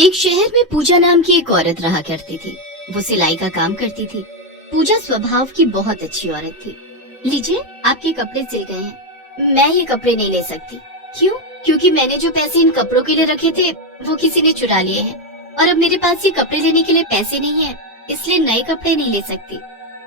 एक शहर में पूजा नाम की एक औरत रहा करती थी। वो सिलाई का काम करती थी। पूजा स्वभाव की बहुत अच्छी औरत थी। लीजिए, आपके कपड़े सिल गए हैं। मैं ये कपड़े नहीं ले सकती। क्यों? क्योंकि मैंने जो पैसे इन कपड़ों के लिए रखे थे वो किसी ने चुरा लिए हैं और अब मेरे पास ये कपड़े लेने के लिए पैसे नहीं है, इसलिए नए कपड़े नहीं ले सकती।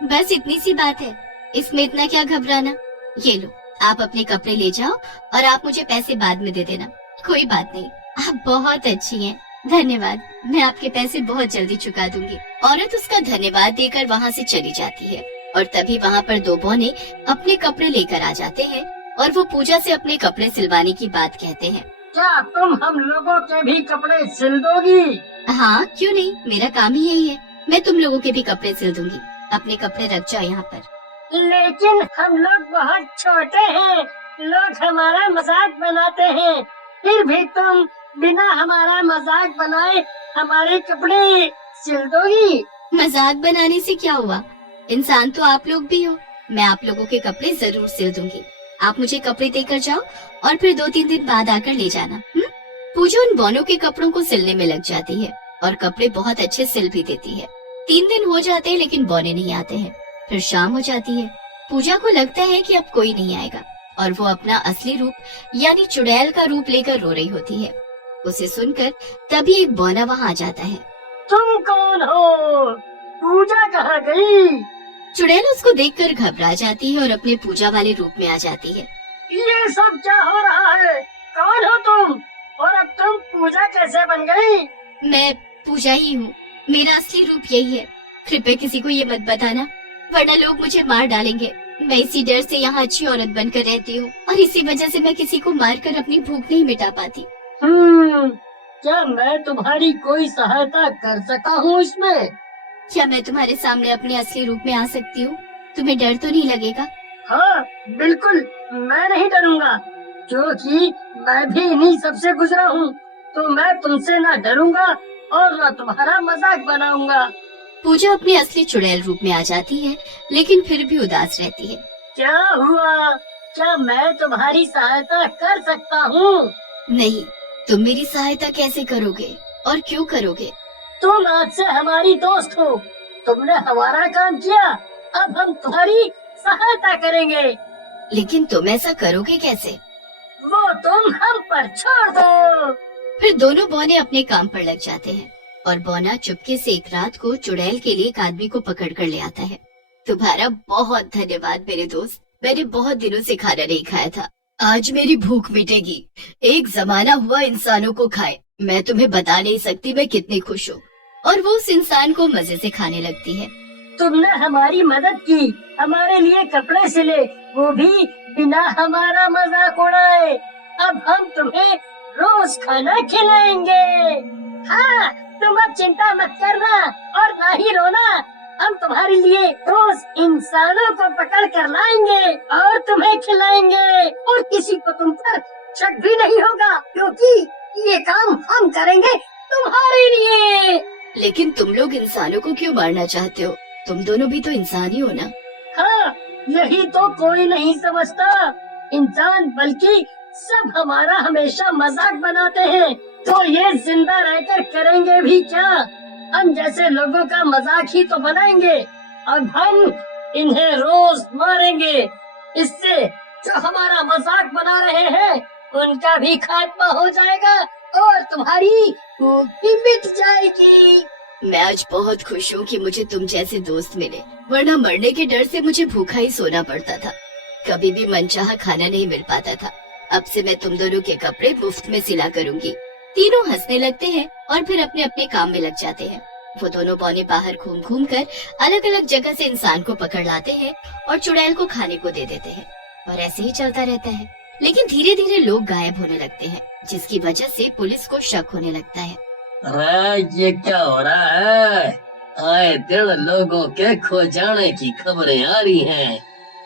बस इतनी सी बात है, इसमें इतना क्या घबराना। ये लो, आप अपने कपड़े ले जाओ और आप मुझे पैसे बाद में दे देना। कोई बात नहीं, आप बहुत अच्छी हैं। धन्यवाद, मैं आपके पैसे बहुत जल्दी चुका दूंगी। औरत उसका धन्यवाद देकर वहाँ से चली जाती है और तभी वहाँ पर दो बौने अपने कपड़े लेकर आ जाते हैं और वो पूजा से अपने कपड़े सिलवाने की बात कहते हैं। क्या तुम हम लोगों के भी कपड़े सिल दोगी? हाँ, क्यों नहीं, मेरा काम ही यही है। मैं तुम लोगों के भी कपड़े सिल दूंगी। अपने कपड़े रख जाओ यहाँ पर। लेकिन हम लोग बहुत छोटे हैं, लोग हमारा मजाक बनाते हैं, फिर भी तुम बिना हमारा मजाक बनाए हमारे कपड़े सिल दोगी? मजाक बनाने से क्या हुआ, इंसान तो आप लोग भी हो। मैं आप लोगों के कपड़े जरूर सिल दूंगी। आप मुझे कपड़े देकर जाओ और फिर 2-3 दिन बाद आकर ले जाना। पूजा उन बौनों के कपड़ों को सिलने में लग जाती है और कपड़े बहुत अच्छे सिल भी देती है। 3 दिन हो जाते हैं लेकिन बौने नहीं आते हैं। फिर शाम हो जाती है। पूजा को लगता है कि अब कोई नहीं आएगा और वो अपना असली रूप यानी चुड़ैल का रूप लेकर रो रही होती है। उसे सुनकर तभी एक बौना वहाँ आ जाता है। तुम कौन हो? पूजा कहाँ गई? चुड़ैल उसको देखकर घबरा जाती है और अपने पूजा वाले रूप में आ जाती है। ये सब क्या हो रहा है? कौन हो तुम? और अब तुम पूजा कैसे बन गई? मैं पूजा ही हूँ। मेरा असली रूप यही है। कृपया किसी को ये मत बताना, वरना लोग मुझे मार डालेंगे। मैं इसी डर से यहाँ अच्छी औरत बनकर रहती हूँ और इसी वजह से मैं किसी को मारकर अपनी भूख नहीं मिटा पाती। क्या मैं तुम्हारी कोई सहायता कर सकता हूँ इसमें? क्या मैं तुम्हारे सामने अपने असली रूप में आ सकती हूँ? तुम्हें डर तो नहीं लगेगा? हाँ, बिल्कुल, मैं नहीं डरूंगा, क्योंकि मैं भी इन्हीं सबसे गुजरा हूँ, तो मैं तुमसे ना डरूंगा और ना तुम्हारा मजाक बनाऊंगा। पूजा अपने असली चुड़ैल रूप में आ जाती है लेकिन फिर भी उदास रहती है। क्या हुआ? क्या मैं तुम्हारी सहायता कर सकता हूँ? नहीं, तुम मेरी सहायता कैसे करोगे और क्यों करोगे? तुम आज से हमारी दोस्त हो, तुमने हमारा काम किया, अब हम तुम्हारी सहायता करेंगे। लेकिन तुम ऐसा करोगे कैसे? वो तुम हम पर छोड़ दो। फिर दोनों बौने अपने काम पर लग जाते हैं और बौना चुपके से एक रात को चुड़ैल के लिए एक आदमी को पकड़ कर ले आता है। तुम्हारा बहुत धन्यवाद मेरे दोस्त, मैंने बहुत दिनों से खाना नहीं खाया था। आज मेरी भूख मिटेगी। एक जमाना हुआ इंसानों को खाए। मैं तुम्हें बता नहीं सकती मैं कितनी खुश हूँ। और वो उस इंसान को मजे से खाने लगती है। तुमने हमारी मदद की, हमारे लिए कपड़े सिले, वो भी बिना हमारा मजाक उड़ाए। अब हम तुम्हें रोज खाना खिलाएंगे। हाँ, तुम अब चिंता मत करना और ना ही रोना। हम तुम्हारे लिए रोज इंसानों को पकड़ कर लाएंगे और तुम्हें खिलाएंगे और किसी को तुम पर शक भी नहीं होगा, क्योंकि ये काम हम करेंगे तुम्हारे लिए। लेकिन तुम लोग इंसानों को क्यों मारना चाहते हो? तुम दोनों भी तो इंसान ही हो ना? हाँ, यही तो कोई नहीं समझता। इंसान बल्कि सब हमारा हमेशा मजाक बनाते हैं, तो ये जिंदा रहकर करेंगे भी क्या? हम जैसे लोगों का मजाक ही तो बनाएंगे। अब हम इन्हें रोज मारेंगे, इससे जो हमारा मजाक बना रहे हैं उनका भी खात्मा हो जाएगा और तुम्हारी भूख भी मिट जाएगी। मैं आज बहुत खुश हूँ कि मुझे तुम जैसे दोस्त मिले, वरना मरने के डर से मुझे भूखा ही सोना पड़ता था। कभी भी मनचाहा खाना नहीं मिल पाता था। अब से मैं तुम दोनों के कपड़े मुफ्त में सिला करूँगी। तीनों हंसने लगते हैं और फिर अपने अपने काम में लग जाते हैं। वो दोनों बौने बाहर घूम घूम कर अलग अलग जगह से इंसान को पकड़ लाते हैं और चुड़ैल को खाने को दे देते हैं और ऐसे ही चलता रहता है। लेकिन धीरे धीरे लोग गायब होने लगते हैं, जिसकी वजह से पुलिस को शक होने लगता है। अरे ये क्या हो रहा है? आए दिन लोगों के खो जाने की खबरें आ रही हैं।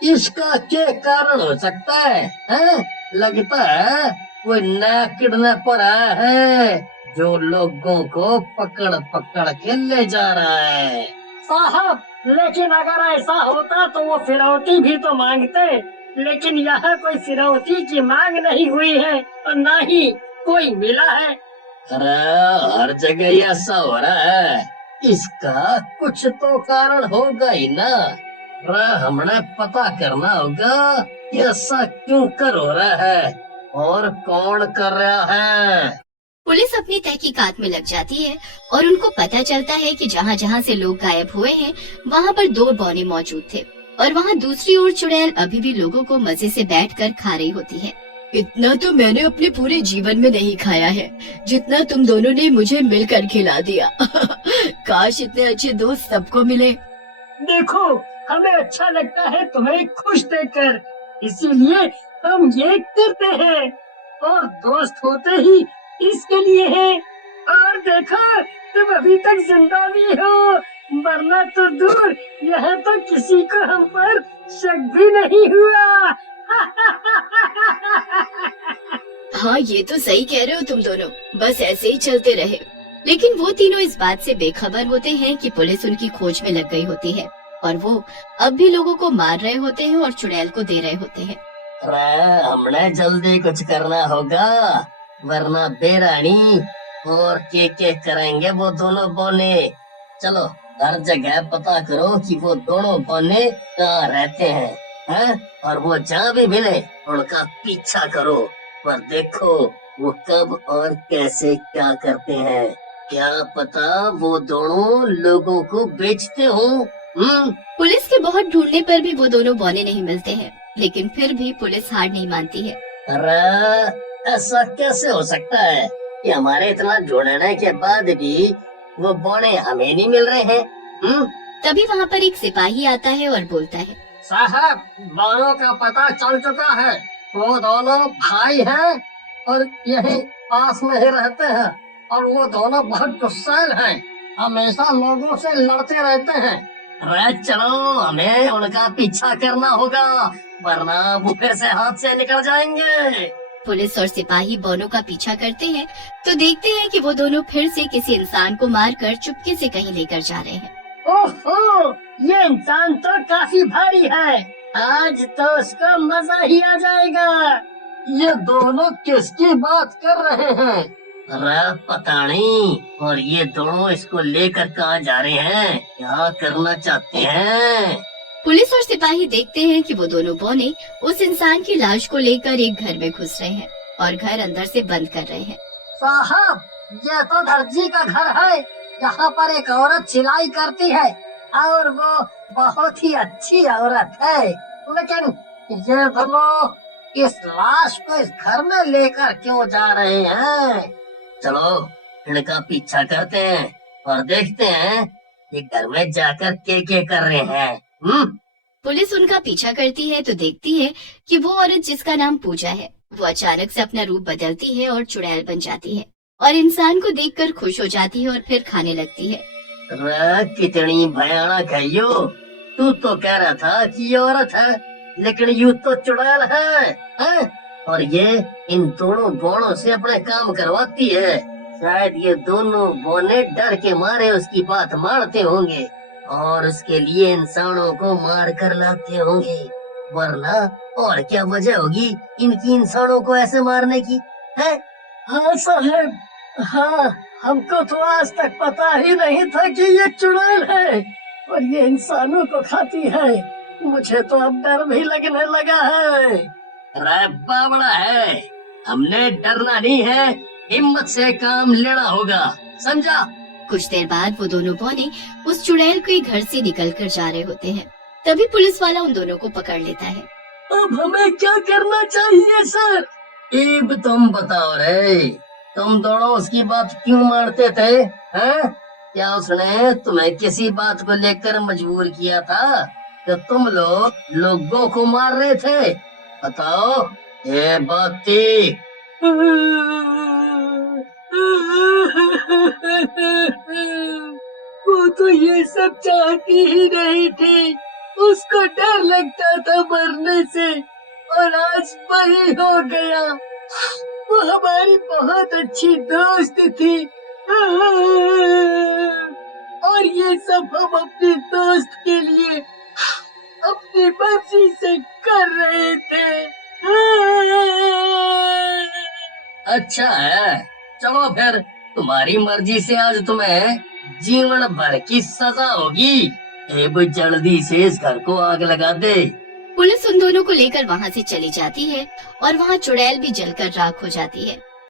इसका क्या कारण हो सकता है? हैं? लगता है कोई नया किडनैपर आया है जो लोगों को पकड़ पकड़ के ले जा रहा है। साहब, लेकिन अगर ऐसा होता तो वो फिरौती भी तो मांगते, लेकिन यहाँ कोई फिरौती की मांग नहीं हुई है और न ही कोई मिला है। अरे हर जगह ही ऐसा हो रहा है, इसका कुछ तो कारण होगा ही ना। अरे हमें पता करना होगा कि ऐसा क्यों कर हो रहा है और कौन कर रहा है। पुलिस अपनी तहकीकात में लग जाती है और उनको पता चलता है कि जहाँ जहाँ से लोग गायब हुए हैं वहाँ पर 2 बौने मौजूद थे और वहाँ दूसरी ओर चुड़ैल अभी भी लोगों को मजे से बैठकर खा रही होती है। इतना तो मैंने अपने पूरे जीवन में नहीं खाया है जितना तुम दोनों ने मुझे मिलकर खिला दिया। काश इतने अच्छे दोस्त सबको मिले। देखो, हमें अच्छा लगता है तुम्हें खुश देखकर, इसीलिए हम ये करते हैं। और दोस्त होते ही इसके लिए हैं। और देखो, तुम अभी तक जिंदा भी हो, मरना तो दूर, यहाँ तो किसी को हम पर शक भी नहीं हुआ। हाँ, ये तो सही कह रहे हो तुम दोनों, बस ऐसे ही चलते रहे। लेकिन वो तीनों इस बात से बेखबर होते हैं कि पुलिस उनकी खोज में लग गई होती है और वो अब भी लोगों को मार रहे होते हैं और चुड़ैल को दे रहे होते हैं। अरे हमने जल्दी कुछ करना होगा, वरना बेरानी और के करेंगे वो दोनों बौने। चलो हर जगह पता करो कि वो दोनों बौने कहाँ रहते हैं, और वो जहाँ भी मिले उनका पीछा करो, पर देखो वो कब और कैसे क्या करते हैं। क्या पता वो दोनों लोगों को बेचते हो। पुलिस के बहुत ढूंढने पर भी वो दोनों बौने नहीं मिलते हैं, लेकिन फिर भी पुलिस हार नहीं मानती है। अरे ऐसा कैसे हो सकता है कि हमारे इतना ढूंढने के बाद भी वो बौने हमें नहीं मिल रहे हैं। तभी वहाँ पर एक सिपाही आता है और बोलता है, साहब, बौनों का पता चल चुका है। वो दोनों भाई हैं और यही पास में ही रहते हैं, और वो दोनों बहुत गुस्सैल हैं, हमेशा लोगों से लड़ते रहते हैं। अरे चलो हमें उनका पीछा करना होगा, वरना वो फिर से हाथ से निकल जाएंगे। पुलिस और सिपाही बौनों का पीछा करते हैं तो देखते हैं कि वो दोनों फिर से किसी इंसान को मारकर चुपके से कहीं लेकर जा रहे हैं। ओहो, ये इंसान तो काफी भारी है, आज तो उसका मजा ही आ जाएगा। ये दोनों किसकी बात कर रहे हैं? अरे पता नहीं, और ये दोनों इसको लेकर कहाँ जा रहे हैं, क्या करना चाहते हैं? पुलिस और सिपाही देखते हैं कि वो दोनों बौने उस इंसान की लाश को लेकर एक घर में घुस रहे हैं और घर अंदर से बंद कर रहे हैं। साहब, ये तो दर्जी का घर है, यहाँ पर एक औरत सिलाई करती है और वो बहुत ही अच्छी औरत है, लेकिन ये दोनों इस लाश को इस घर में लेकर क्यों जा रहे हैं? चलो इनका पीछा करते हैं और देखते हैं ये घर में जाकर के कर रहे हैं। पुलिस उनका पीछा करती है तो देखती है कि वो औरत जिसका नाम पूजा है, वो अचानक से अपना रूप बदलती है और चुड़ैल बन जाती है और इंसान को देखकर खुश हो जाती है और फिर खाने लगती है। कितनी भयानक है यो, तू तो कह रहा था कि ये औरत है, लेकिन यू तो चुड़ैल है? और ये इन दोनों बौनों से अपने काम करवाती है। शायद ये दोनों बौने डर के मारे उसकी बात मानते होंगे और उसके लिए इंसानों को मार कर लाते होंगे, वरना और क्या वजह होगी इनकी इंसानों को ऐसे मारने की है? हाँ साहब, हाँ, हमको तो आज तक पता ही नहीं था कि ये चुड़ैल है और ये इंसानों को खाती है। मुझे तो अब डर भी लगने लगा है। अरे बावड़ा है, हमने डरना नहीं है, हिम्मत से काम लेना होगा, समझा? कुछ देर बाद वो दोनों बौने उस चुड़ैल के घर से निकलकर जा रहे होते हैं। तभी पुलिस वाला उन दोनों को पकड़ लेता है। अब हमें क्या करना चाहिए सर? अब तुम बताओ रे, तुम दोनों उसकी बात क्यों मानते थे, हैं? क्या उसने तुम्हें किसी बात को लेकर मजबूर किया था कि तुम लोगों को मार रहे थे? बताओ ये बात थी। वो तो ये सब चाहती ही नहीं थी, उसको डर लगता था मरने से और आज वही हो गया। वो हमारी बहुत अच्छी दोस्त थी और ये सब हम अपनी दोस्त के लिए अपनी मर्जी से कर रहे थे। अच्छा है, चलो फिर तुम्हारी मर्जी से आज तुम्हें जीवन भर की सजा होगी। अब जल्दी से इस घर को आग लगा दे। पुलिस उन दोनों को लेकर वहाँ से चली जाती है और वहाँ चुड़ैल भी जलकर राख हो जाती है।